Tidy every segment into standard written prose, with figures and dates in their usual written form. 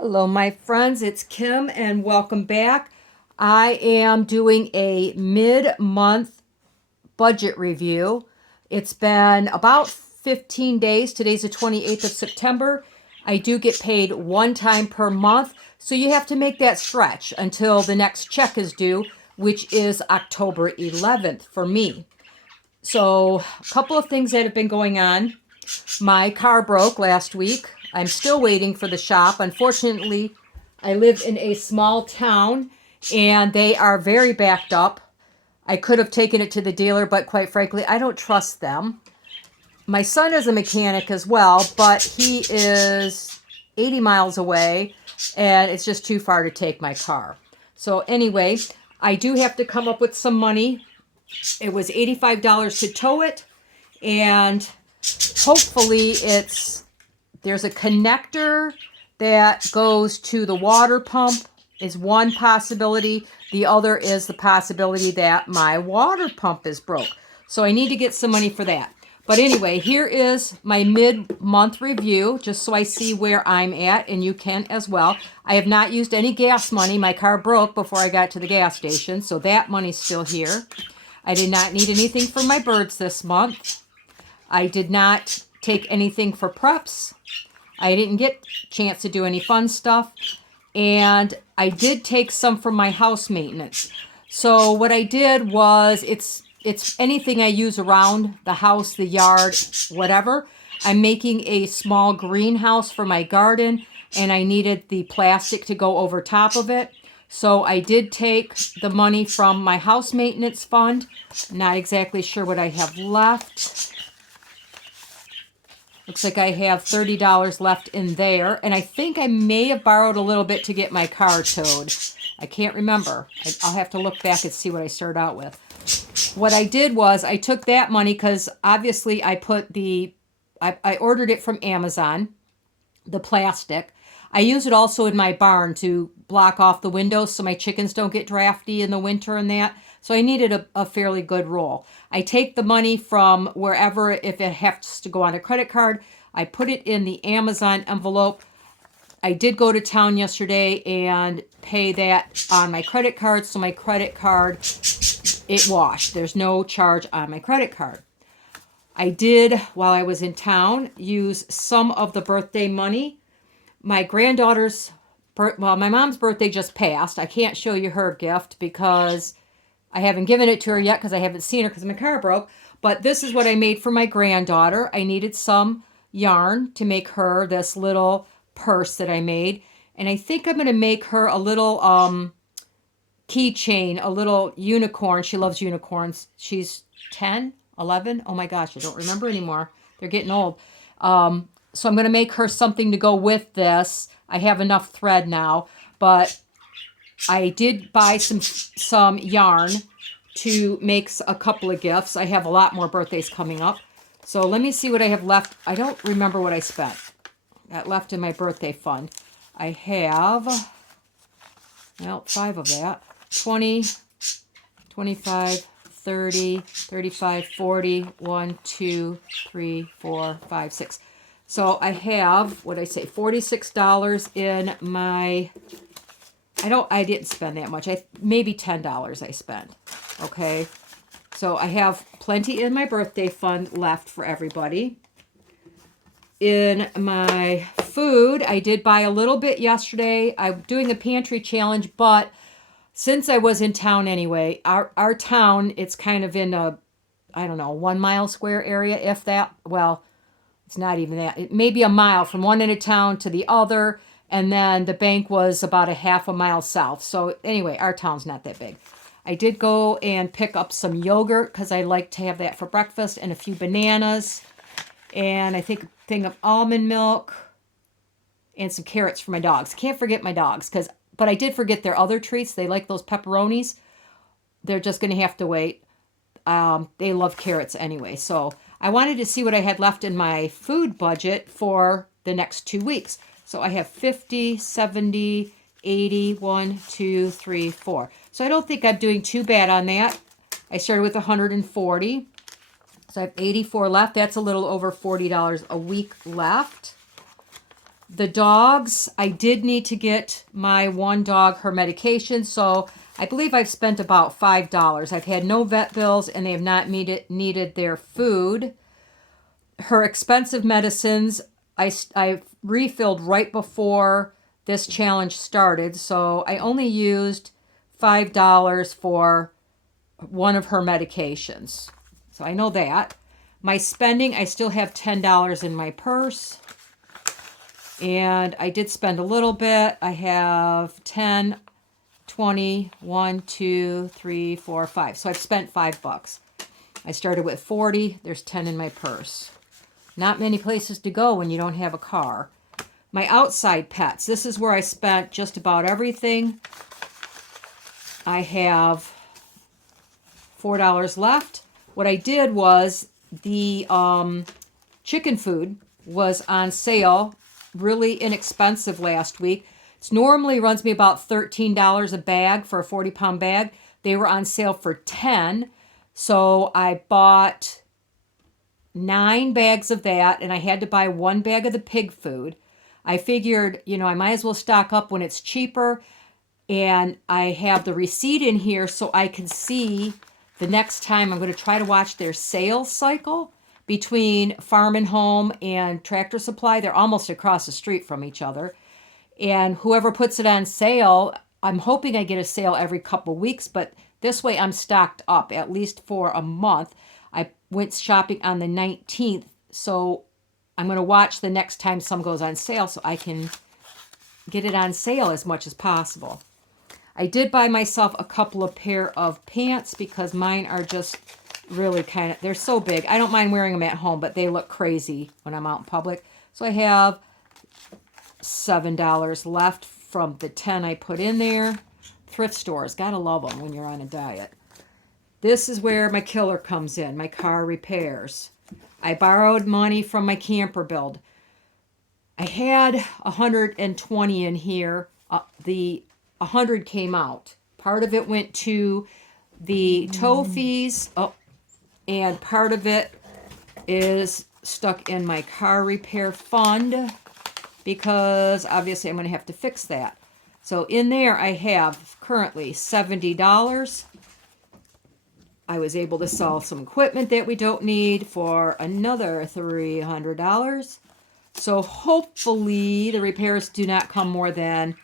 Hello, my friends. It's Kim, and welcome back. I am doing a mid-month budget review. It's been about 15 days. Today's the 28th of September. I do get paid one time per month, so you have to make that stretch until the next check is due, which is October 11th for me. So, a couple of things that have been going on. My car broke last week. I'm still waiting for the shop. Unfortunately, I live in a small town and they are very backed up. I could have taken it to the dealer, but quite frankly, I don't trust them. My son is a mechanic as well, but he is 80 miles away and it's just too far to take my car. So, anyway, I do have to come up with some money. It was $85 to tow it, and hopefully there's a connector that goes to the water pump is one possibility. The other is the possibility that my water pump is broke. So I need to get some money for that. But anyway, here is my mid-month review, just so I see where I'm at, and you can as well. I have not used any gas money. My car broke before I got to the gas station, so that money's still here. I did not need anything for my birds this month. I did not take anything for preps. I didn't get a chance to do any fun stuff. And I did take some from my house maintenance. So what I did was it's anything I use around the house, the yard, whatever. I'm making a small greenhouse for my garden and I needed the plastic to go over top of it. So I did take the money from my house maintenance fund. Not exactly sure what I have left. Looks like I have $30 left in there. And I think I may have borrowed a little bit to get my car towed. I can't remember. I'll have to look back and see what I started out with. What I did was I took that money because obviously I ordered it from Amazon, the plastic. I use it also in my barn to block off the windows so my chickens don't get drafty in the winter and that. So I needed a fairly good roll. I take the money from wherever, if it has to go on a credit card, I put it in the Amazon envelope. I did go to town yesterday and pay that on my credit card. So my credit card, it washed. There's no charge on my credit card. I did, while I was in town, use some of the birthday money. My granddaughter's, my mom's birthday just passed. I can't show you her gift because I haven't given it to her yet because I haven't seen her because my car broke. But this is what I made for my granddaughter. I needed some yarn to make her this little purse that I made. And I think I'm going to make her a little keychain, a little unicorn. She loves unicorns. She's 10, 11. Oh my gosh, I don't remember anymore. They're getting old. So I'm going to make her something to go with this. I have enough thread now, but I did buy some yarn to make a couple of gifts. I have a lot more birthdays coming up. So let me see what I have left. I don't remember what I spent. Got left in my birthday fund. I have, well, 5 of that. 20, 25, 30, 35, 40, 1, 2, 3, 4, 5, 6. So I have, what did I say, $46 in my, I didn't spend that much. Maybe $10 I spent. Okay. So I have plenty in my birthday fund left for everybody. In my food, I did buy a little bit yesterday. I'm doing a pantry challenge, but since I was in town anyway, our town, it's kind of in a, I don't know, 1 mile square area, if that. Well, it's not even that. It may be a mile from one end of town to the other. And then the bank was about a half a mile south. So anyway, our town's not that big. I did go and pick up some yogurt because I like to have that for breakfast, and a few bananas. And I think a thing of almond milk and some carrots for my dogs. Can't forget my dogs, but I did forget their other treats. They like those pepperonis. They're just going to have to wait. They love carrots anyway. So I wanted to see what I had left in my food budget for the next 2 weeks. So I have 50, 70, 80, 1, 2, 3, 4. So I don't think I'm doing too bad on that. I started with 140. So I have 84 left. That's a little over $40 a week left. The dogs, I did need to get my one dog her medication, so I believe I've spent about $5. I've had no vet bills, and they have not needed their food. Her expensive medicines, I refilled right before this challenge started, so I only used $5 for one of her medications. So I know that. My spending, I still have $10 in my purse. And I did spend a little bit. I have 10, 20, 1, 2, 3, 4, 5. So I've spent $5. I started with 40. There's 10 in my purse. Not many places to go when you don't have a car. My outside pets. This is where I spent just about everything. I have $4 left. What I did was the chicken food was on sale, really inexpensive last week. It normally runs me about $13 a bag for a 40-pound bag. They were on sale for $10. So I bought 9 bags of that, and I had to buy 1 bag of the pig food. I figured, I might as well stock up when it's cheaper. And I have the receipt in here so I can see the next time. I'm going to try to watch their sales cycle between Farm and Home and Tractor Supply. They're almost across the street from each other. And whoever puts it on sale, I'm hoping I get a sale every couple weeks, but this way I'm stocked up at least for a month. I went shopping on the 19th, so I'm going to watch the next time some goes on sale so I can get it on sale as much as possible. I did buy myself a couple of pair of pants because mine are just really they're so big. I don't mind wearing them at home, but they look crazy when I'm out in public. So I have $7 left from the 10 I put in there. Thrift stores, gotta love them when you're on a diet. This is where my killer comes in, my car repairs. I borrowed money from my camper build. I had 120 in here. The 100 came out. Part of it went to the tow fees, and part of it is stuck in my car repair fund because obviously I'm going to have to fix that. So in there I have currently $70. I was able to sell some equipment that we don't need for another $300. So hopefully the repairs do not come more than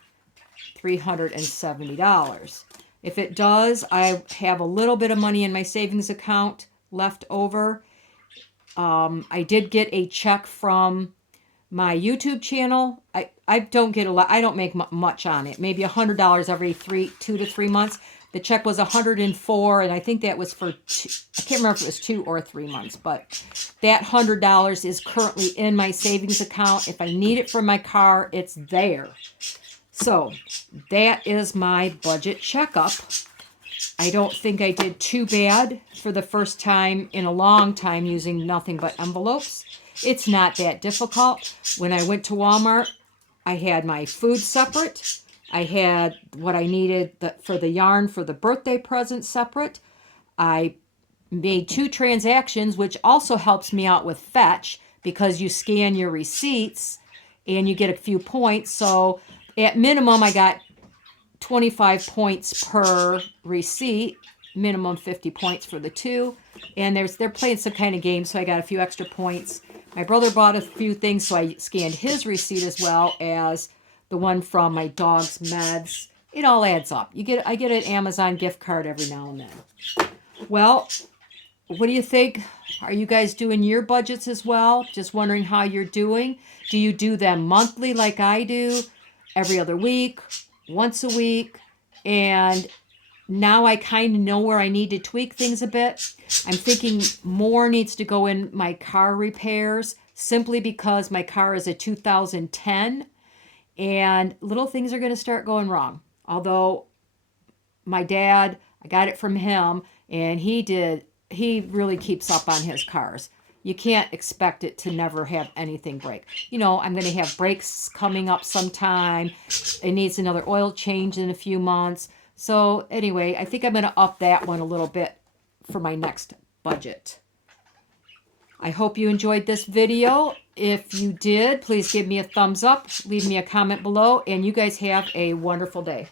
$370. If it does, I have a little bit of money in my savings account left over. I did get a check from my YouTube channel. I don't get a lot. I don't make much on it. Maybe $100 every 2 to 3 months. The check was $104, and I think that was for I can't remember if it was 2 or 3 months, but that $100 is currently in my savings account. If I need it for my car, it's there. So that is my budget checkup. I don't think I did too bad for the first time in a long time using nothing but envelopes. It's not that difficult. When I went to Walmart, I had my food separate. I had what I needed for the yarn for the birthday present separate. I made 2 transactions, which also helps me out with Fetch because you scan your receipts and you get a few points. So at minimum, I got 25 points per receipt, minimum 50 points for the 2. And they're playing some kind of game, so I got a few extra points. My brother bought a few things, so I scanned his receipt as well as the one from my dog's meds. It all adds up. I get an Amazon gift card every now and then. Well, what do you think? Are you guys doing your budgets as well? Just wondering how you're doing. Do you do them monthly like I do? Every other week? Once a week? And now I kind of know where I need to tweak things a bit. I'm thinking more needs to go in my car repairs simply because my car is a 2010 and little things are going to start going wrong. Although my dad, I got it from him, and he really keeps up on his cars. You can't expect it to never have anything break. I'm going to have brakes coming up sometime. It needs another oil change in a few months. So anyway, I think I'm going to up that one a little bit for my next budget. I hope you enjoyed this video. If you did, please give me a thumbs up, leave me a comment below, and you guys have a wonderful day.